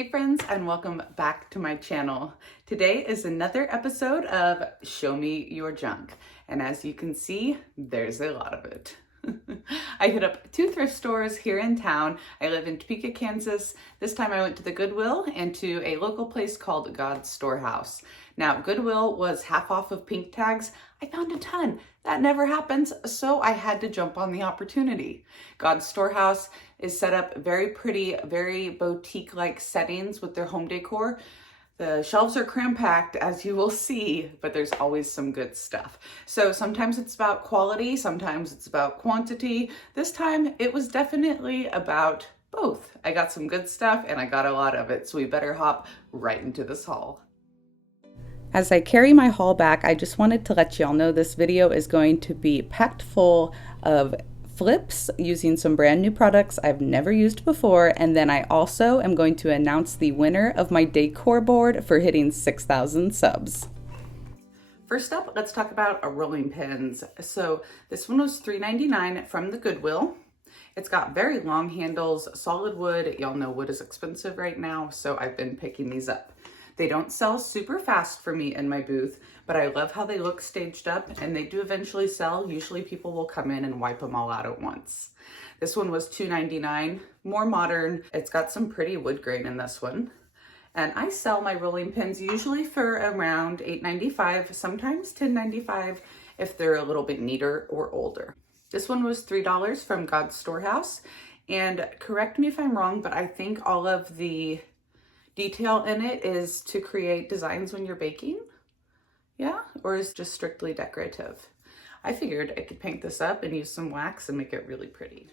Hey friends, and welcome back to my channel. Today is another episode of Show Me Your Junk. And as you can see, there's a lot of it. I hit up 2 thrift stores here in town. I live in Topeka, Kansas. This time I went to the Goodwill and to a local place called God's Storehouse. Now, Goodwill was half off of pink tags. I found a ton. That never happens, so I had to jump on the opportunity. God's Storehouse is set up very pretty, very boutique-like settings with their home decor. The shelves are cram-packed, as you will see, but there's always some good stuff. So sometimes it's about quality, sometimes it's about quantity. This time it was definitely about both. I got some good stuff and I got a lot of it, so we better hop right into this haul. As I carry my haul back, I just wanted to let y'all know this video is going to be packed full of flips using some brand new products I've never used before, and then I also am going to announce the winner of my decor board for hitting 6,000 subs. First up, let's talk about rolling pins. So this one was $3.99 from the Goodwill. It's got very long handles, solid wood. Y'all know wood is expensive right now, so I've been picking these up. They don't sell super fast for me in my booth, but I love how they look staged up, and they do eventually sell. Usually people will come in and wipe them all out at once. This one was $2.99, more modern. It's got some pretty wood grain in this one. And I sell my rolling pins usually for around $8.95, sometimes $10.95 if they're a little bit neater or older. This one was $3 from God's Storehouse. And correct me if I'm wrong, but I think all of the detail in it is to create designs when you're baking. Yeah, or is just strictly decorative. I figured I could paint this up and use some wax and make it really pretty.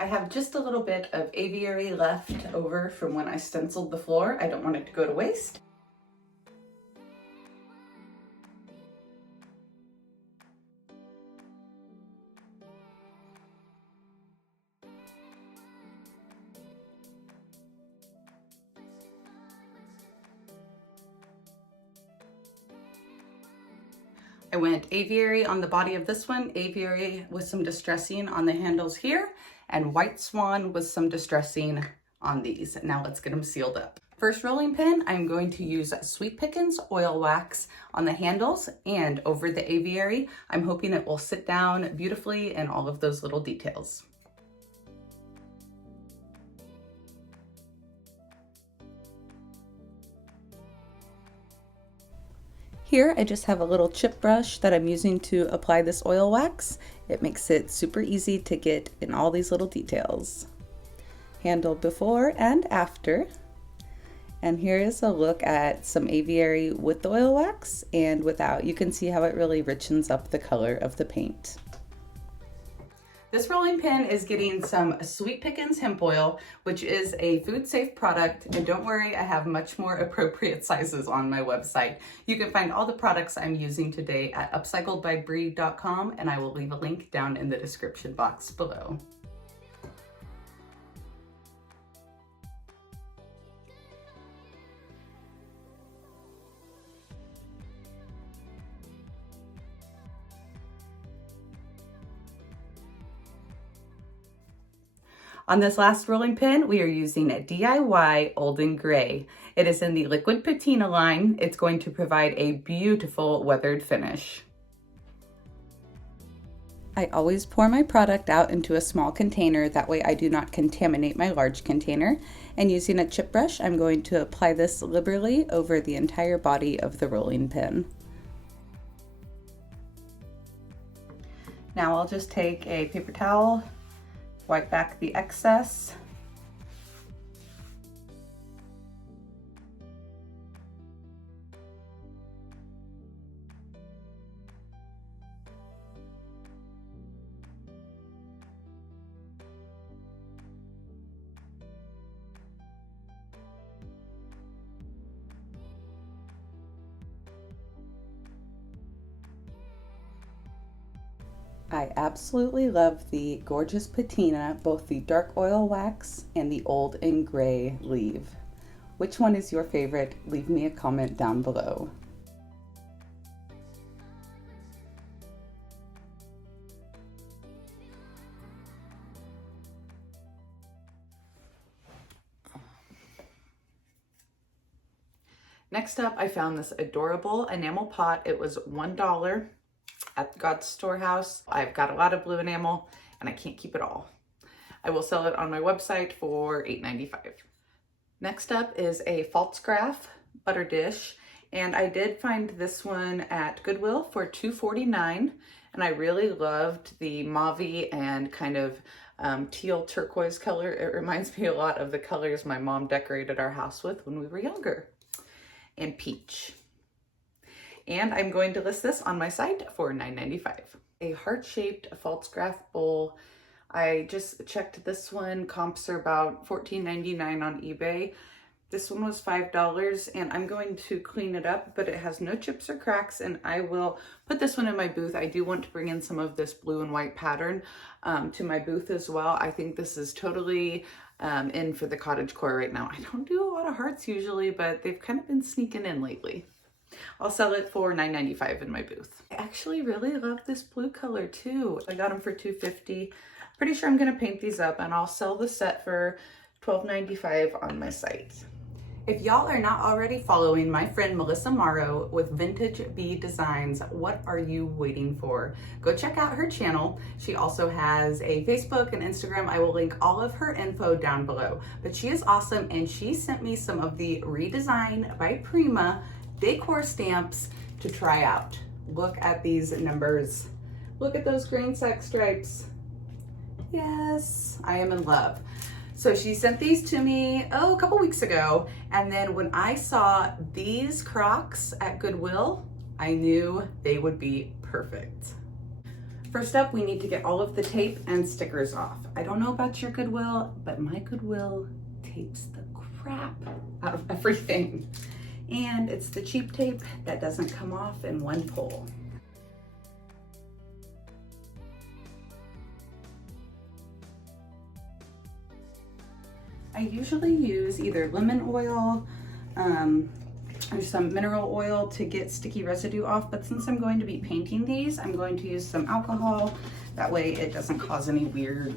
I have just a little bit of aviary left over from when I stenciled the floor. I don't want it to go to waste. I went aviary on the body of this one, aviary with some distressing on the handles here, and white swan with some distressing on these. Now let's get them sealed up. First rolling pin, I'm going to use Sweet Pickins oil wax on the handles and over the aviary. I'm hoping it will sit down beautifully in all of those little details. Here, I just have a little chip brush that I'm using to apply this oil wax. It makes it super easy to get in all these little details. Handle before and after. And here is a look at some aviary with the oil wax and without. You can see how it really richens up the color of the paint. This rolling pin is getting some Sweet Pickins hemp oil, which is a food safe product. And don't worry, I have much more appropriate sizes on my website. You can find all the products I'm using today at upcycledbybri.com, and I will leave a link down in the description box below. On this last rolling pin, we are using a DIY Olden Gray. It is in the liquid patina line. It's going to provide a beautiful weathered finish. I always pour my product out into a small container, that way I do not contaminate my large container. And using a chip brush, I'm going to apply this liberally over the entire body of the rolling pin. Now I'll just take a paper towel, wipe back the excess. I absolutely love the gorgeous patina, both the dark oil wax and the old and gray leave. Which one is your favorite? Leave me a comment down below. Next up, I found this adorable enamel pot. It was $1 at God's Storehouse. I've got a lot of blue enamel and I can't keep it all. I will sell it on my website for $8.95. Next up is a false graph butter dish, and I did find this one at Goodwill for $2.49, and I really loved the mauve and kind of teal turquoise color. It reminds me a lot of the colors my mom decorated our house with when we were younger. And peach. And I'm going to list this on my site for $9.95. A heart-shaped false graph bowl. I just checked this one. Comps are about $14.99 on eBay. This one was $5, and I'm going to clean it up, but it has no chips or cracks, and I will put this one in my booth. I do want to bring in some of this blue and white pattern to my booth as well. I think this is totally in for the cottagecore right now. I don't do a lot of hearts usually, but they've kind of been sneaking in lately. I'll sell it for $9.95 in my booth. I actually really love this blue color too. I got them for $2.50. Pretty sure I'm gonna paint these up, and I'll sell the set for $12.95 on my site. If y'all are not already following my friend Melissa Morrow with Vintage Bee Designs, what are you waiting for? Go check out her channel. She also has a Facebook and Instagram. I will link all of her info down below. But she is awesome, and she sent me some of the Redesign by Prima decor stamps to try out. Look at these numbers. Look at those grain sack stripes. Yes, I am in love. So she sent these to me, a couple weeks ago. And then when I saw these Crocs at Goodwill, I knew they would be perfect. First up, we need to get all of the tape and stickers off. I don't know about your Goodwill, but my Goodwill tapes the crap out of everything. And it's the cheap tape that doesn't come off in one pull. I usually use either lemon oil or some mineral oil to get sticky residue off, but since I'm going to be painting these, I'm going to use some alcohol. That way it doesn't cause any weird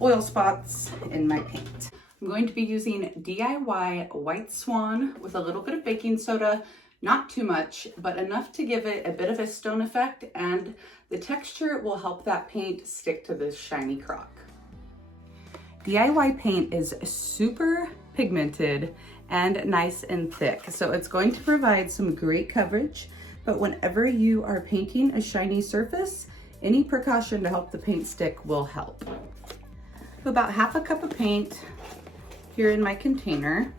oil spots in my paint. I'm going to be using DIY White Swan with a little bit of baking soda, not too much, but enough to give it a bit of a stone effect, and the texture will help that paint stick to this shiny crock. DIY paint is super pigmented and nice and thick, so it's going to provide some great coverage, but whenever you are painting a shiny surface, any precaution to help the paint stick will help. About half a cup of paint here in my container,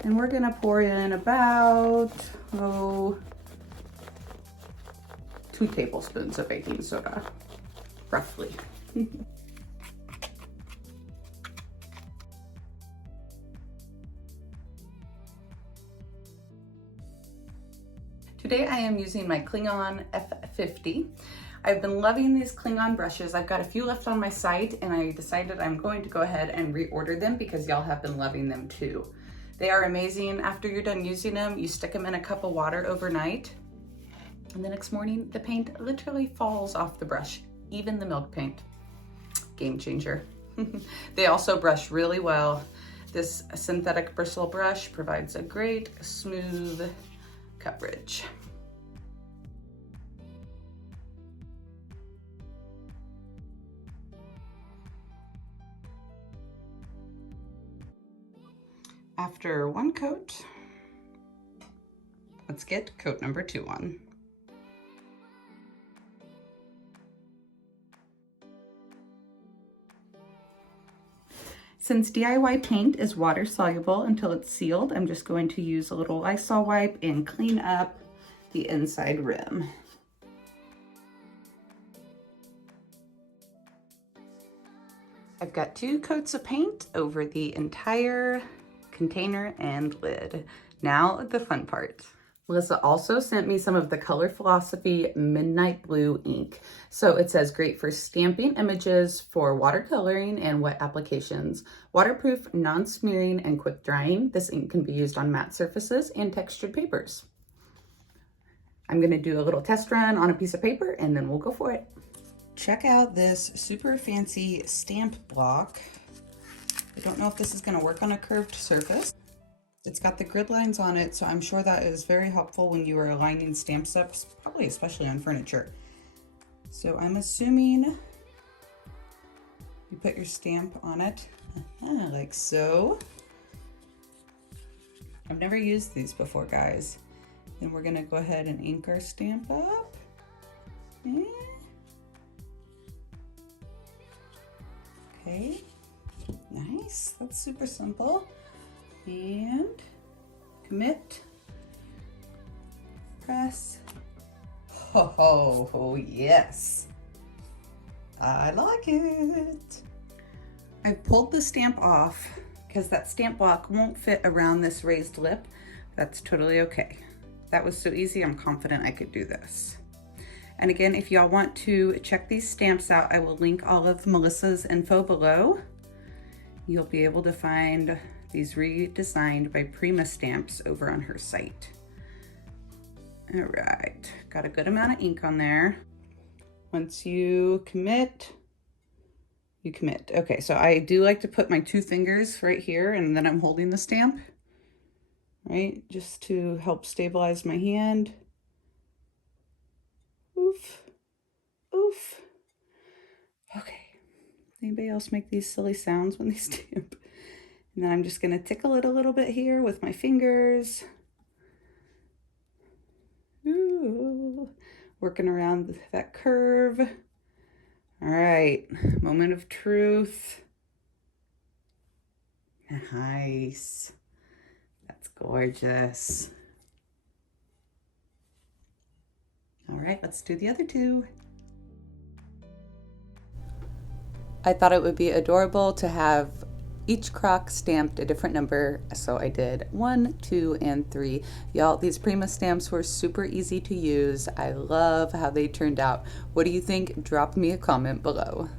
and we're gonna pour in about 2 tablespoons of baking soda, roughly. Today I am using my Klingon F50. I've been loving these Klingon brushes. I've got a few left on my site, and I decided I'm going to go ahead and reorder them because y'all have been loving them too. They are amazing. After you're done using them, you stick them in a cup of water overnight, and the next morning the paint literally falls off the brush, even the milk paint. Game changer. They also brush really well. This synthetic bristle brush provides a great smooth coverage. After one coat, let's get coat number 2 on. Since DIY paint is water soluble until it's sealed, I'm just going to use a little Lysol wipe and clean up the inside rim. I've got 2 coats of paint over the entire container and lid. Now the fun part. Melissa also sent me some of the Color Philosophy Midnight Blue ink. So it says great for stamping images for watercoloring and wet applications. Waterproof, non-smearing, and quick drying. This ink can be used on matte surfaces and textured papers. I'm gonna do a little test run on a piece of paper and then we'll go for it. Check out this super fancy stamp block. I don't know if this is gonna work on a curved surface. It's got the grid lines on it, so I'm sure that is very helpful when you are aligning stamps up, probably especially on furniture. So I'm assuming you put your stamp on it, like so. I've never used these before, guys. Then we're gonna go ahead and ink our stamp up. Okay, nice, that's super simple. And commit, press. Oh, yes, I like it. I've pulled the stamp off because that stamp block won't fit around this raised lip. That's totally okay. That was so easy, I'm confident I could do this. And again, if y'all want to check these stamps out, I will link all of Melissa's info below. You'll be able to find these redesigned by Prima Stamps over on her site. All right, got a good amount of ink on there. Once you commit, you commit. Okay, so I do like to put my 2 fingers right here and then I'm holding the stamp, right? Just to help stabilize my hand. Oof, oof. Okay, anybody else make these silly sounds when they stamp? And then I'm just gonna tickle it a little bit here with my fingers. Ooh, working around that curve. All right, moment of truth. Nice, that's gorgeous. All right, let's do the other 2. I thought it would be adorable to have each crock stamped a different number, so I did 1, 2, and 3. Y'all, these Prima stamps were super easy to use. I love how they turned out. What do you think? Drop me a comment below.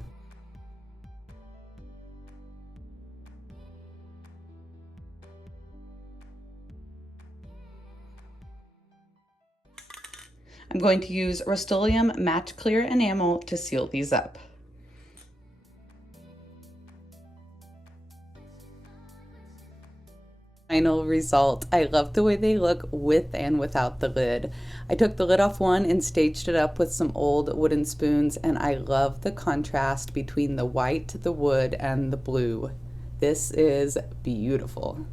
I'm going to use Rust-Oleum Matte Clear Enamel to seal these up. Final result. I love the way they look with and without the lid. I took the lid off one and staged it up with some old wooden spoons, and I love the contrast between the white, the wood, and the blue. This is beautiful.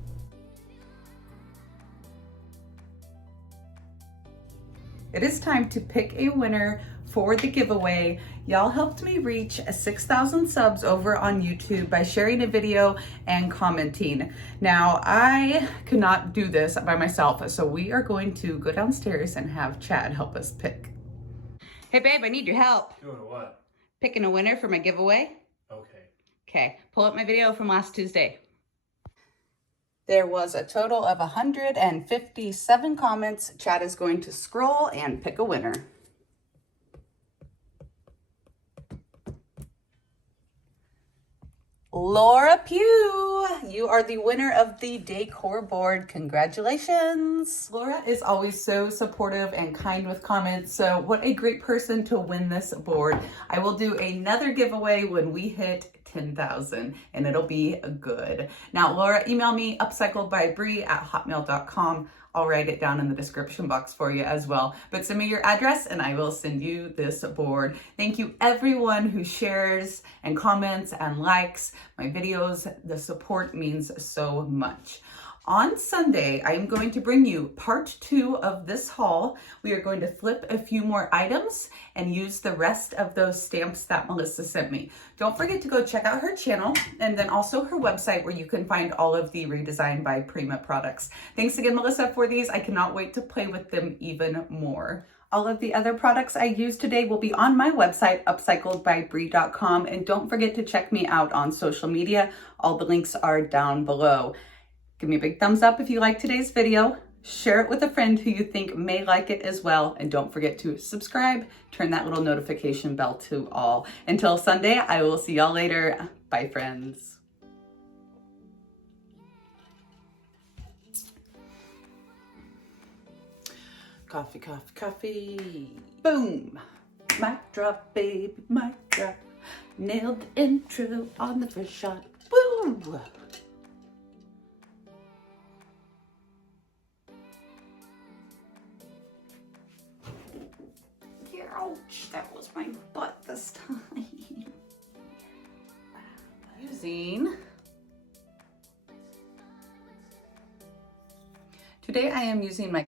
It is time to pick a winner for the giveaway. Y'all helped me reach 6,000 subs over on YouTube by sharing a video and commenting. Now, I could not do this by myself, so we are going to go downstairs and have Chad help us pick. Hey babe, I need your help. Doing what? Picking a winner for my giveaway. Okay. Okay, pull up my video from last Tuesday. There was a total of 157 comments. Chad is going to scroll and pick a winner. Laura Pugh, you are the winner of the decor board. Congratulations. Laura is always so supportive and kind with comments, so what a great person to win this board. I will do another giveaway when we hit 10,000 and it'll be good. Now, Laura, email me upcycledbybri@hotmail.com. I'll write it down in the description box for you as well. But send me your address and I will send you this board. Thank you everyone who shares and comments and likes my videos. The support means so much. On Sunday, I am going to bring you part 2 of this haul. We are going to flip a few more items and use the rest of those stamps that Melissa sent me. Don't forget to go check out her channel and then also her website where you can find all of the redesigned by Prima products. Thanks again, Melissa, for these. I cannot wait to play with them even more. All of the other products I used today will be on my website, upcycledbybri.com, and don't forget to check me out on social media. All the links are down below. Give me a big thumbs up if you liked today's video. Share it with a friend who you think may like it as well. And don't forget to subscribe, turn that little notification bell to all. Until Sunday, I will see y'all later. Bye, friends. Coffee, coffee, coffee. Boom. Mic drop, baby, mic drop. Nailed the intro on the first shot. Woo! Ouch, that was my butt this time. Today I am using my